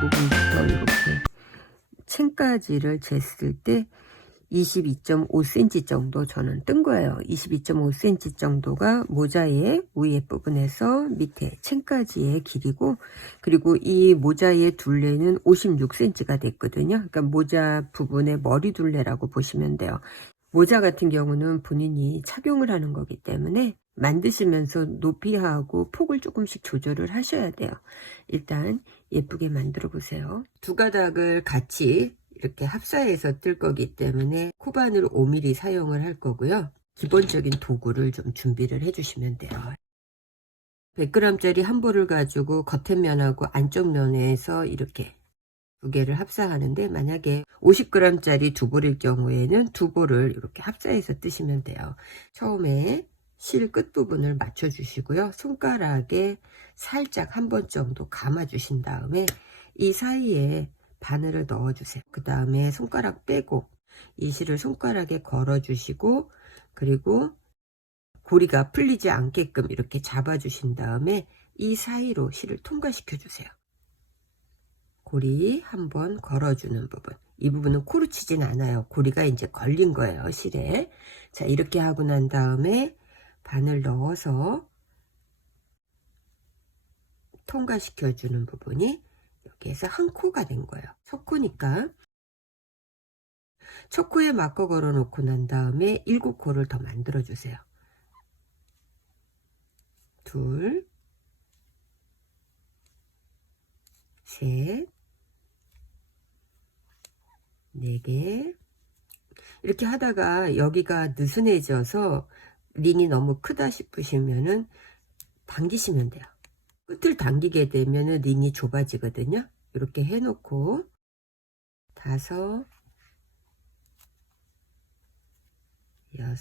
부분부터 이렇게 층까지를 쟀을 때 22.5cm 정도 저는 뜬 거예요. 22.5cm 정도가 모자의 위에 부분에서 밑에 층까지의 길이고, 그리고 이 모자의 둘레는 56cm가 됐거든요. 그러니까 모자 부분의 머리 둘레라고 보시면 돼요. 모자 같은 경우는 본인이 착용을 하는 거기 때문에 만드시면서 높이하고 폭을 조금씩 조절을 하셔야 돼요. 일단 예쁘게 만들어 보세요. 두 가닥을 같이 이렇게 합사해서 뜰 거기 때문에 코바늘 5mm 사용을 할 거고요. 기본적인 도구를 좀 준비를 해 주시면 돼요. 100g짜리 한 볼을 가지고 겉에 면하고 안쪽 면에서 이렇게 두 개를 합사하는데, 만약에 50g짜리 두 볼일 경우에는 두 볼을 이렇게 합사해서 뜨시면 돼요. 처음에 실 끝부분을 맞춰 주시고요. 손가락에 살짝 한 번 정도 감아 주신 다음에 이 사이에 바늘을 넣어 주세요. 그 다음에 손가락 빼고 이 실을 손가락에 걸어 주시고, 그리고 고리가 풀리지 않게끔 이렇게 잡아 주신 다음에 이 사이로 실을 통과시켜 주세요. 고리 한번 걸어주는 부분, 이 부분은 코로 치진 않아요. 고리가 이제 걸린 거예요, 실에. 자, 이렇게 하고 난 다음에 바늘 넣어서 통과시켜 주는 부분이 여기에서 한 코가 된 거예요. 첫 코니까 첫 코에 막고 걸어 놓고 난 다음에 7코를 더 만들어 주세요. 둘, 셋, 4개. 이렇게 하다가 여기가 느슨해져서 링이 너무 크다 싶으시면은 당기시면 돼요. 끝을 당기게 되면은 링이 좁아지거든요. 이렇게 해놓고 5, 6,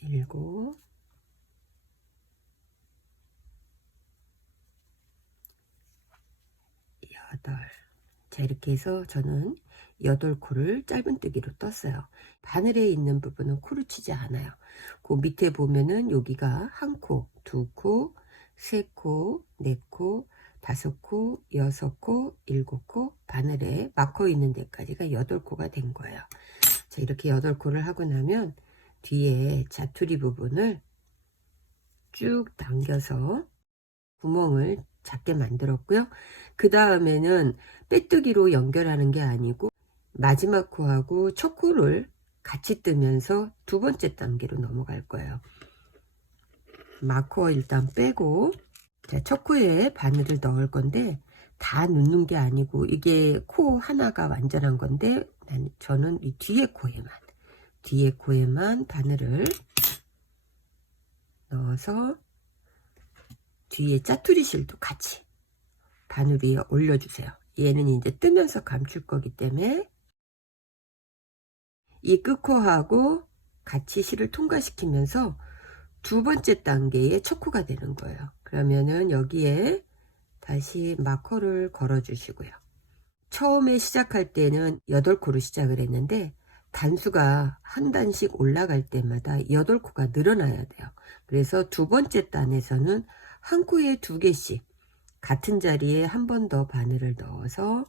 7, 8. 자, 이렇게 해서 저는 8코를 짧은뜨기로 떴어요. 바늘에 있는 부분은 코를 치지 않아요. 그 밑에 보면은 여기가 1코, 2코, 3코, 4코, 5코, 6코, 7코, 바늘에 막혀 있는 데까지가 8코가 된 거예요. 자, 이렇게 8코를 하고 나면 뒤에 자투리 부분을 쭉 당겨서 구멍을 작게 만들었고요. 그 다음에는 빼뜨기로 연결하는 게 아니고 마지막 코하고 첫 코를 같이 뜨면서 두 번째 단계로 넘어갈 거예요. 마커 일단 빼고, 자, 첫 코에 바늘을 넣을 건데 다 넣는 게 아니고 이게 코 하나가 완전한 건데 저는 이 뒤에 코에만 바늘을 넣어서 뒤에 짜투리 실도 같이 바늘 위에 올려주세요. 얘는 이제 뜨면서 감출 거기 때문에 이 끝코하고 같이 실을 통과시키면서 두 번째 단계의 첫 코가 되는 거예요. 그러면은 여기에 다시 마커를 걸어 주시고요. 처음에 시작할 때는 8코로 시작을 했는데 단수가 한 단씩 올라갈 때마다 8코가 늘어나야 돼요. 그래서 두 번째 단에서는 한 코에 2개씩 같은 자리에 한 번 더 바늘을 넣어서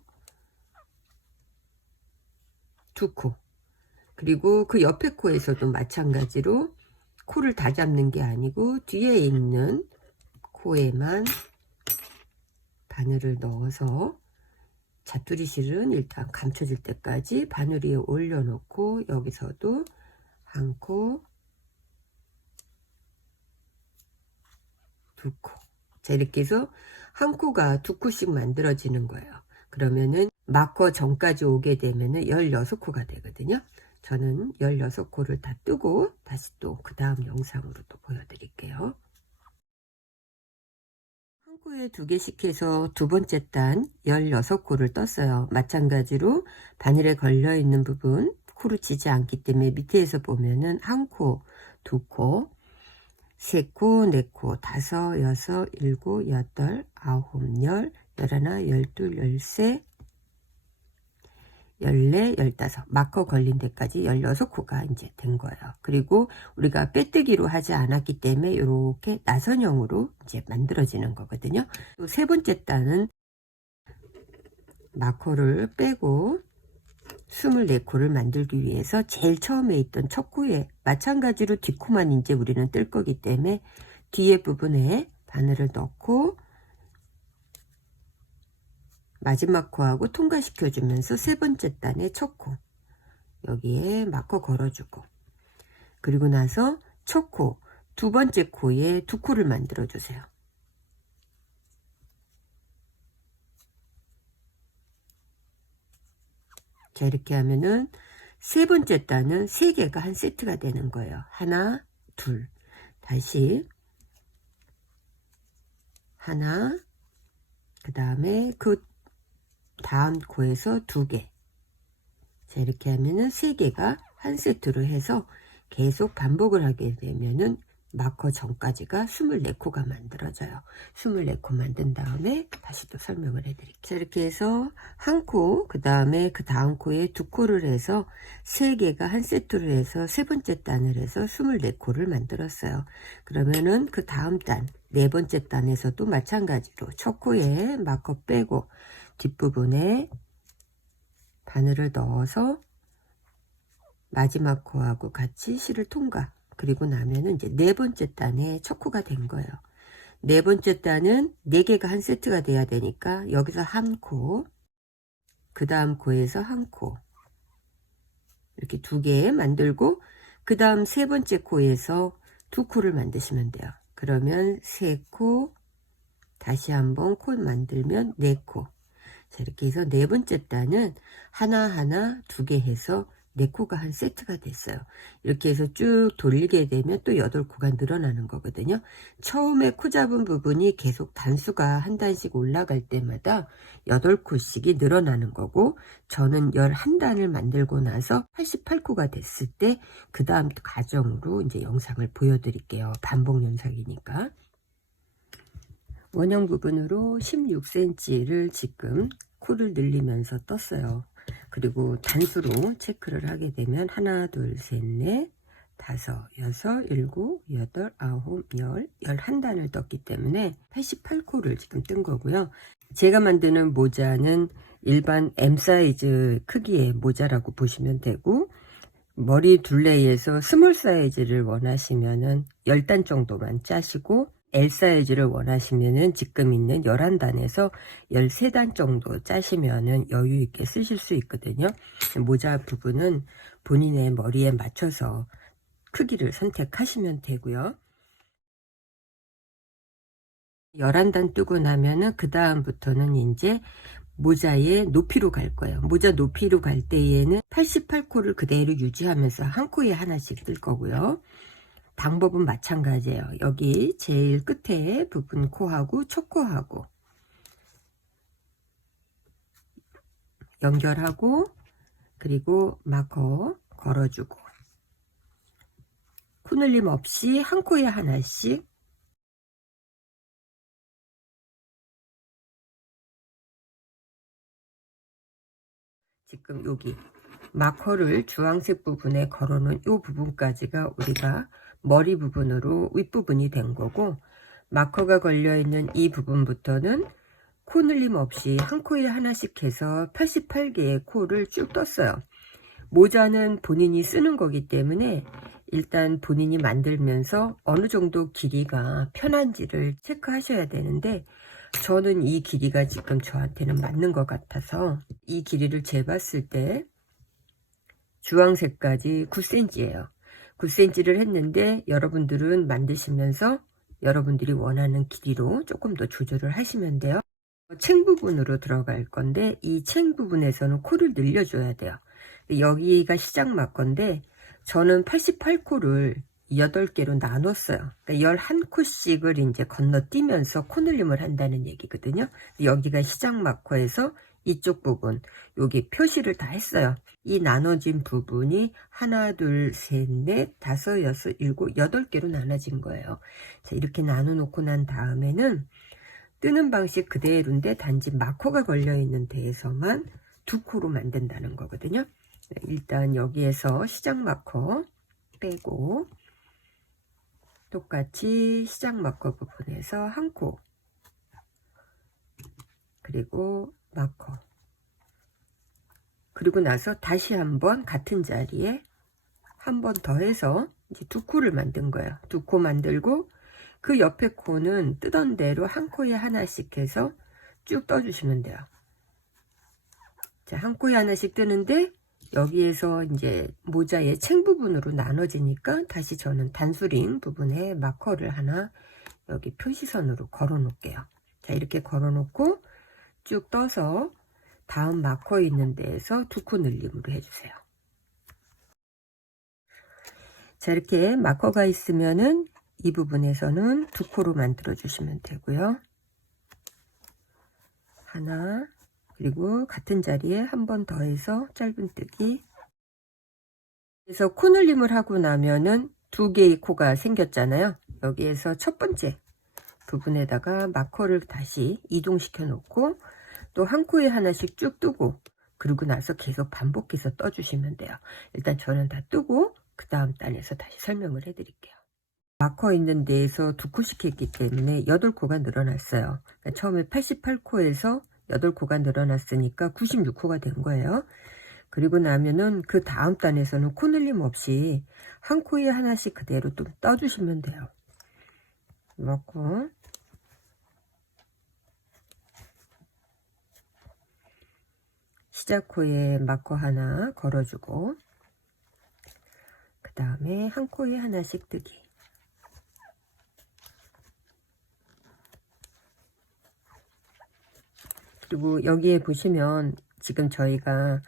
2코, 그리고 그 옆에 코에서도 마찬가지로 코를 다 잡는 게 아니고 뒤에 있는 코에만 바늘을 넣어서 자투리 실은 일단 감춰질 때까지 바늘 위에 올려놓고 여기서도 1코, 2코. 자, 이렇게 해서 한 코가 2코씩 만들어지는 거예요. 그러면은 마커 전까지 오게 되면은 16코가 되거든요. 저는 16코를 다 뜨고 다시 또 그 다음 영상으로 또 보여드릴게요. 한 코에 2개씩 해서 두 번째 단 16코를 떴어요. 마찬가지로 바늘에 걸려 있는 부분 코를 치지 않기 때문에 밑에서 보면은 1코, 2코, 3코, 4코, 5, 6, 7, 8, 9, 10, 11, 12, 13, 14, 15 마커 걸린 데까지 16코가 이제 된 거예요. 그리고 우리가 빼뜨기로 하지 않았기 때문에 이렇게 나선형으로 이제 만들어지는 거거든요. 또 세 번째 단은 마커를 빼고 24코를 만들기 위해서 제일 처음에 있던 첫 코에 마찬가지로 뒷코만 이제 우리는 뜰 거기 때문에 뒤에 부분에 바늘을 넣고 마지막 코하고 통과시켜 주면서 세 번째 단의 첫 코 여기에 마커 걸어주고, 그리고 나서 첫 코 두 번째 코에 두 코를 만들어 주세요. 자, 이렇게 하면은 세 번째 단은 세 개가 한 세트가 되는 거예요. 하나, 둘, 다시 하나, 그 다음에 그 다음 코에서 두 개. 자, 이렇게 하면은 세 개가 한 세트로 해서 계속 반복을 하게 되면은 마커 전까지가 24코가 만들어져요. 24코 만든 다음에 다시 또 설명을 해드릴게요. 자, 이렇게 해서 한 코, 그 다음에 그 다음 코에 두 코를 해서 세 개가 한 세트로 해서 세 번째 단을 해서 24코를 만들었어요. 그러면은 그 다음 단, 네 번째 단에서도 마찬가지로 첫 코에 마커 빼고 뒷부분에 바늘을 넣어서 마지막 코하고 같이 실을 통과, 그리고 나면은 이제 네 번째 단에 첫 코가 된 거예요. 네 번째 단은 네 개가 한 세트가 돼야 되니까 여기서 한 코, 그 다음 코에서 한 코, 이렇게 두 개 만들고 그 다음 세 번째 코에서 두 코를 만드시면 돼요. 그러면 세 코, 다시 한번 코 만들면 네 코. 자, 이렇게 해서 네 번째 단은 하나하나 두 개 해서 4코가 한 세트가 됐어요. 이렇게 해서 쭉 돌리게 되면 또 8코가 늘어나는 거거든요. 처음에 코 잡은 부분이 계속 단수가 한 단씩 올라갈 때마다 8코씩이 늘어나는 거고, 저는 11단을 만들고 나서 88코가 됐을 때 그 다음 과정으로 이제 영상을 보여드릴게요. 반복 영상이니까. 원형 부분으로 16cm를 지금 코를 늘리면서 떴어요. 그리고 단수로 체크를 하게 되면 하나, 둘, 셋, 넷, 다섯, 여섯, 일곱, 여덟, 아홉, 열, 11단을 떴기 때문에 88코를 지금 뜬 거고요. 제가 만드는 모자는 일반 M 사이즈 크기의 모자라고 보시면 되고, 머리 둘레에서 스몰 사이즈를 원하시면은 10단 정도만 짜시고, L 사이즈를 원하시면은 지금 있는 11단에서 13단 정도 짜시면은 여유 있게 쓰실 수 있거든요. 모자 부분은 본인의 머리에 맞춰서 크기를 선택하시면 되고요. 11단 뜨고 나면은 그 다음부터는 이제 모자의 높이로 갈 거예요. 모자 높이로 갈 때에는 88코를 그대로 유지하면서 한 코에 하나씩 뜰 거고요. 방법은 마찬가지예요. 여기 제일 끝에 부분 코하고 첫 코하고 연결하고, 그리고 마커 걸어주고, 코늘림 없이 한 코에 하나씩, 지금 여기 마커를 주황색 부분에 걸어놓은 이 부분까지가 우리가 머리 부분으로 윗부분이 된 거고, 마커가 걸려있는 이 부분부터는 코늘림 없이 한 코에 하나씩 해서 88개의 코를 쭉 떴어요. 모자는 본인이 쓰는 거기 때문에 일단 본인이 만들면서 어느 정도 길이가 편한지를 체크하셔야 되는데, 저는 이 길이가 지금 저한테는 맞는 것 같아서 이 길이를 재봤을 때 주황색까지 9cm예요. 9cm를 했는데 여러분들은 만드시면서 여러분들이 원하는 길이로 조금 더 조절을 하시면 돼요. 챙 부분으로 들어갈 건데 이 챙 부분에서는 코를 늘려줘야 돼요. 여기가 시작 마커인데 저는 88코를 8개로 나눴어요. 그러니까 11코씩을 이제 건너뛰면서 코늘림을 한다는 얘기거든요. 여기가 시작 마커에서 이쪽 부분, 여기 표시를 다 했어요. 이 나눠진 부분이 하나, 둘, 셋, 넷, 다섯, 여섯, 일곱, 8개로 나눠진 거예요. 자, 이렇게 나눠 놓고 난 다음에는 뜨는 방식 그대로인데 단지 마커가 걸려 있는 데에서만 두 코로 만든다는 거거든요. 일단 여기에서 시작 마커 빼고 똑같이 시작 마커 부분에서 한 코, 그리고 마커, 그리고 나서 다시 한번 같은 자리에 한 번 더 해서 이제 두 코를 만든 거예요. 두 코 만들고 그 옆에 코는 뜨던 대로 한 코에 하나씩 해서 쭉 떠주시면 돼요. 자, 한 코에 하나씩 뜨는데 여기에서 이제 모자의 챙 부분으로 나눠지니까 다시 저는 단수링 부분에 마커를 하나 여기 표시선으로 걸어 놓을게요. 자, 이렇게 걸어 놓고 쭉 떠서 다음 마커 있는 데에서 두 코 늘림으로 해주세요. 자, 이렇게 마커가 있으면은 이 부분에서는 두 코로 만들어 주시면 되고요. 하나, 그리고 같은 자리에 한 번 더 해서 짧은뜨기. 그래서 코 늘림을 하고 나면은 두 개의 코가 생겼잖아요. 여기에서 첫 번째 부분에다가 마커를 다시 이동시켜 놓고 또 한 코에 하나씩 쭉 뜨고, 그러고 나서 계속 반복해서 떠주시면 돼요. 일단 저는 다 뜨고 그 다음 단에서 다시 설명을 해 드릴게요. 마커 있는 데에서 두 코씩 했기 때문에 8코가 늘어났어요. 그러니까 처음에 88코에서 8코가 늘어났으니까 96코가 된 거예요. 그리고 나면은 그 다음 단에서는 코 늘림 없이 한 코에 하나씩 그대로 또 떠주시면 돼요. 넣고 시작 코에 마커 하나 걸어주고 그 다음에 한 코에 하나씩 뜨기. 그리고 여기에 보시면 지금 저희가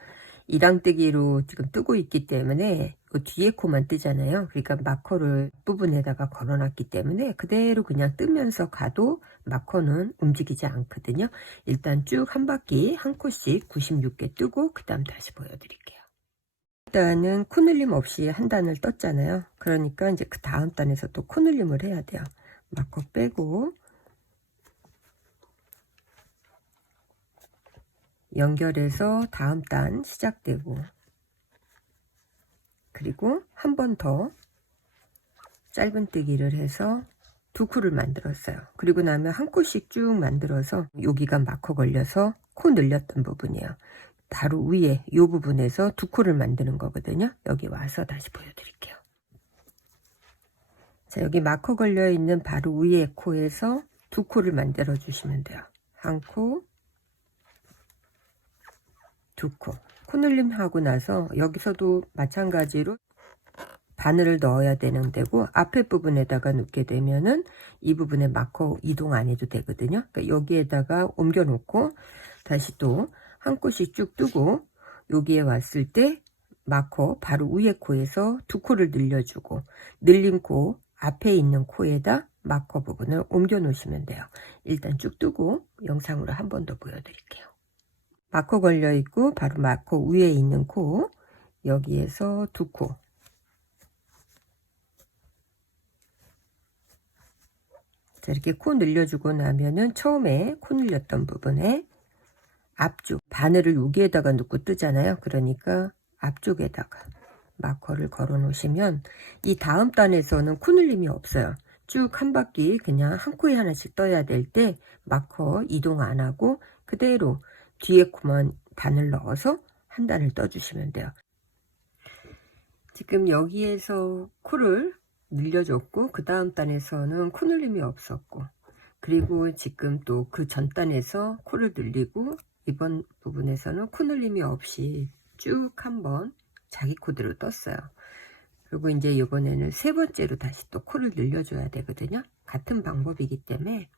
2랑뜨기로 지금 뜨고 있기 때문에 그 뒤에 코만 뜨잖아요. 그러니까 마커를 부분에다가 걸어놨기 때문에 그대로 그냥 뜨면서 가도 마커는 움직이지 않거든요. 일단 쭉 한 바퀴 한 코씩 96개 뜨고 그 다음 다시 보여드릴게요. 일단은 코 늘림 없이 한 단을 떴잖아요. 그러니까 이제 그 다음 단에서 또 코 늘림을 해야 돼요. 마커 빼고 연결해서 다음 단 시작되고, 그리고 한 번 더 짧은뜨기를 해서 두 코를 만들었어요. 그리고 나면 한 코씩 쭉 만들어서 여기가 마커 걸려서 코 늘렸던 부분이에요. 바로 위에 이 부분에서 두 코를 만드는 거거든요. 여기 와서 다시 보여드릴게요. 자, 여기 마커 걸려 있는 바로 위에 코에서 두 코를 만들어 주시면 돼요. 한 코, 두 코. 코 늘림 하고 나서 여기서도 마찬가지로 바늘을 넣어야 되는 데고, 앞에 부분에다가 넣게 되면은 이 부분에 마커 이동 안 해도 되거든요. 그러니까 여기에다가 옮겨 놓고 다시 또 한 코씩 쭉 뜨고 여기에 왔을 때 마커 바로 위에 코에서 두 코를 늘려주고 늘린 코 앞에 있는 코에다 마커 부분을 옮겨 놓으시면 돼요. 일단 쭉 뜨고 영상으로 한 번 더 보여드릴게요. 마커 걸려 있고 바로 마커 위에 있는 코, 여기에서 두 코, 자, 이렇게 코 늘려주고 나면은 처음에 코 늘렸던 부분에 앞쪽 바늘을 여기에다가 넣고 뜨잖아요. 그러니까 앞쪽에다가 마커를 걸어 놓으시면 이 다음 단에서는 코 늘림이 없어요. 쭉 한 바퀴 그냥 한 코에 하나씩 떠야 될 때 마커 이동 안 하고 그대로 뒤에 코만 바늘 넣어서 한 단을 떠주시면 돼요. 지금 여기에서 코를 늘려줬고 그 다음 단에서는 코 늘림이 없었고, 그리고 지금 또 그 전 단에서 코를 늘리고 이번 부분에서는 코 늘림이 없이 쭉 한번 자기 코드로 떴어요. 그리고 이제 이번에는 세 번째로 다시 또 코를 늘려줘야 되거든요. 같은 방법이기 때문에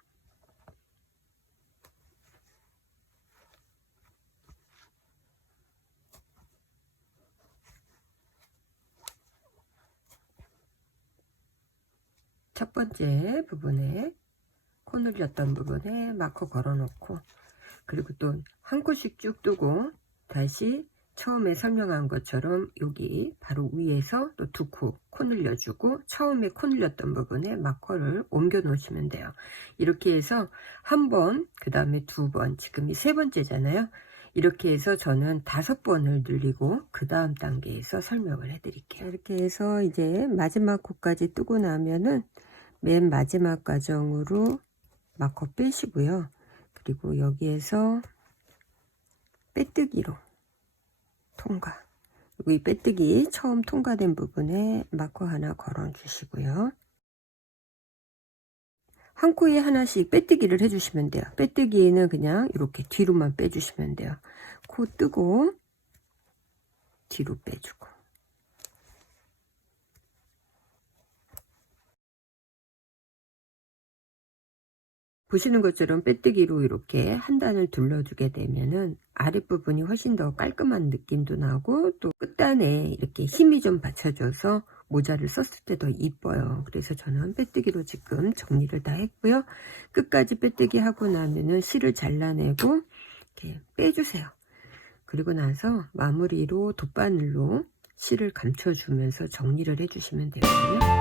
첫 번째 부분에 코 늘렸던 부분에 마커 걸어 놓고, 그리고 또 한 코씩 쭉 뜨고 다시 처음에 설명한 것처럼 여기 바로 위에서 또 두 코 늘려주고 처음에 코 늘렸던 부분에 마커를 옮겨 놓으시면 돼요. 이렇게 해서 한 번, 그 다음에 두 번, 지금이 세 번째잖아요. 이렇게 해서 저는 5번을 늘리고 그 다음 단계에서 설명을 해 드릴게요. 이렇게 해서 이제 마지막 코까지 뜨고 나면은 맨 마지막 과정으로 마커 빼시고요. 그리고 여기에서 빼뜨기로 통과. 그리고 이 빼뜨기 처음 통과된 부분에 마커 하나 걸어 주시고요. 한 코에 하나씩 빼뜨기를 해주시면 돼요. 빼뜨기는 그냥 이렇게 뒤로만 빼주시면 돼요. 코 뜨고 뒤로 빼주고. 보시는 것처럼 빼뜨기로 이렇게 한 단을 둘러주게 되면은 아랫부분이 훨씬 더 깔끔한 느낌도 나고 또 끝단에 이렇게 힘이 좀 받쳐줘서 모자를 썼을 때 더 이뻐요. 그래서 저는 빼뜨기로 지금 정리를 다 했고요. 끝까지 빼뜨기 하고 나면은 실을 잘라내고 이렇게 빼주세요. 그리고 나서 마무리로 돗바늘로 실을 감춰주면서 정리를 해주시면 되거든요.